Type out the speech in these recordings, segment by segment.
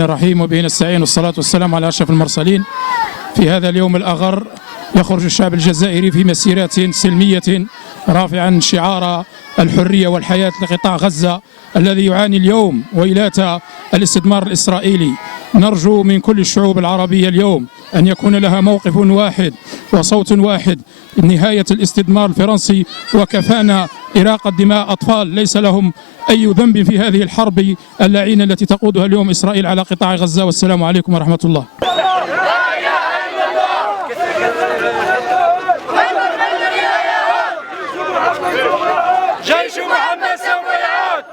الرحيم وبه نستعين والصلاة والسلام على أشرف المرسلين. في هذا اليوم الأغر يخرج الشعب الجزائري في مسيرات سلمية رافعا شعار الحرية والحياة لقطاع غزة الذي يعاني اليوم ويلات الاستثمار الإسرائيلي. نرجو من كل الشعوب العربية اليوم أن يكون لها موقف واحد وصوت واحد نهاية الاستثمار الفرنسي، وكفانا إراقة دماء أطفال ليس لهم أي ذنب في هذه الحرب اللعينة التي تقودها اليوم إسرائيل على قطاع غزة. والسلام عليكم ورحمة الله. جيش محمد سوف يعود.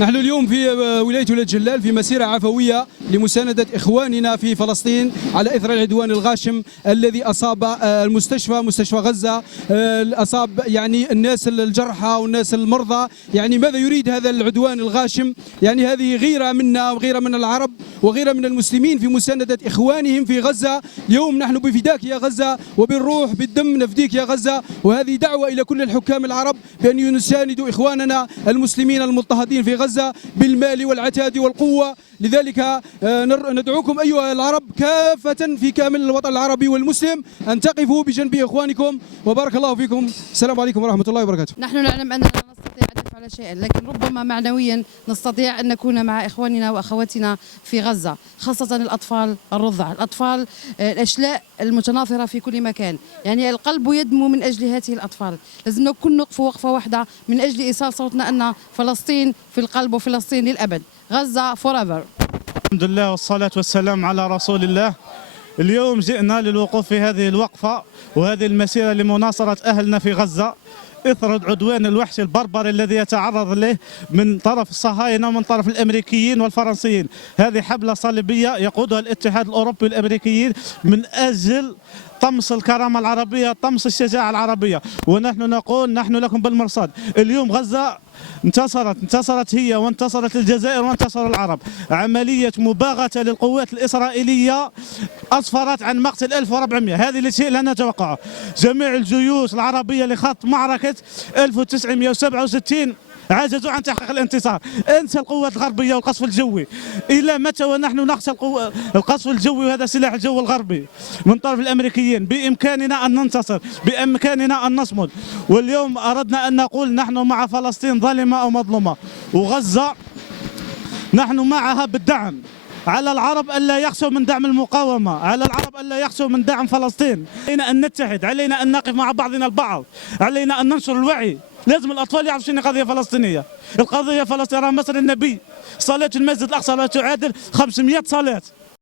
نحن اليوم في ولاية ولاد جلال في مسيرة عفوية لمساندة إخواننا في فلسطين على إثر العدوان الغاشم الذي أصاب مستشفى غزة، أصاب يعني الناس الجرحى والناس المرضى. يعني ماذا يريد هذا العدوان الغاشم؟ يعني هذه غيرة منا وغيرة من العرب وغيرة من المسلمين في مساندة إخوانهم في غزة. اليوم نحن بفداك يا غزة وبالروح بالدم نفديك يا غزة، وهذه دعوة إلى كل الحكام العرب بأن يساندوا إخواننا المسلمين المضطهدين في غزة بالمال والعتاد والقوة. لذلك ندعوكم أيها العرب كافة في كامل الوطن العربي والمسلم أن تقفوا بجنب إخوانكم، وبارك الله فيكم. السلام عليكم ورحمة الله وبركاته. نحن نعلم أننا لا نستطيع أن نفعل شيئا، لكن ربما معنويا نستطيع أن نكون مع إخواننا وأخواتنا في غزة، خاصة الأطفال الرضع، الأطفال الأشلاء المتناثرة في كل مكان. يعني القلب يدمو من أجل هذه الأطفال. لازم نكون نقف وقفة واحدة من أجل إيصال صوتنا أن فلسطين في القلب وفلسطين للأبد، غزة forever. الحمد لله والصلاة والسلام على رسول الله. اليوم جئنا للوقوف في هذه الوقفة وهذه المسيرة لمناصرة أهلنا في غزة إثر العدوان الوحشي البربري الذي يتعرض له من طرف الصهاينة ومن طرف الأمريكيين والفرنسيين. هذه حملة صليبية يقودها الاتحاد الأوروبي والأمريكيين من أجل طمس الكرامة العربية، طمس الشجاعة العربية، ونحن نقول نحن لكم بالمرصاد. اليوم غزة انتصرت هي وانتصرت الجزائر وانتصر العرب. عملية مباغتة للقوات الإسرائيلية أسفرت عن مقتل 1400. هذه الشيء لا نتوقعه. جميع الجيوش العربية لخط معركة 1967 عجزوا عن تحقيق الانتصار. انسى القوات الغربيه والقصف الجوي. الى متى ونحن نخشى القصف الجوي وهذا سلاح الجو الغربي من طرف الامريكيين؟ بامكاننا ان ننتصر، بامكاننا ان نصمد. واليوم اردنا ان نقول نحن مع فلسطين ظالمه او مظلومه، وغزه نحن معها بالدعم. على العرب ألا يخشوا من دعم المقاومة، على العرب ألا يخشوا من دعم فلسطين. علينا أن نتحد، علينا أن نقف مع بعضنا البعض، علينا أن ننشر الوعي. لازم الأطفال يعرفوا شنو قضية فلسطينية. القضية الفلسطينية مصر النبي صلاة المسجد الأقصى لا تعادل 500 صلاة.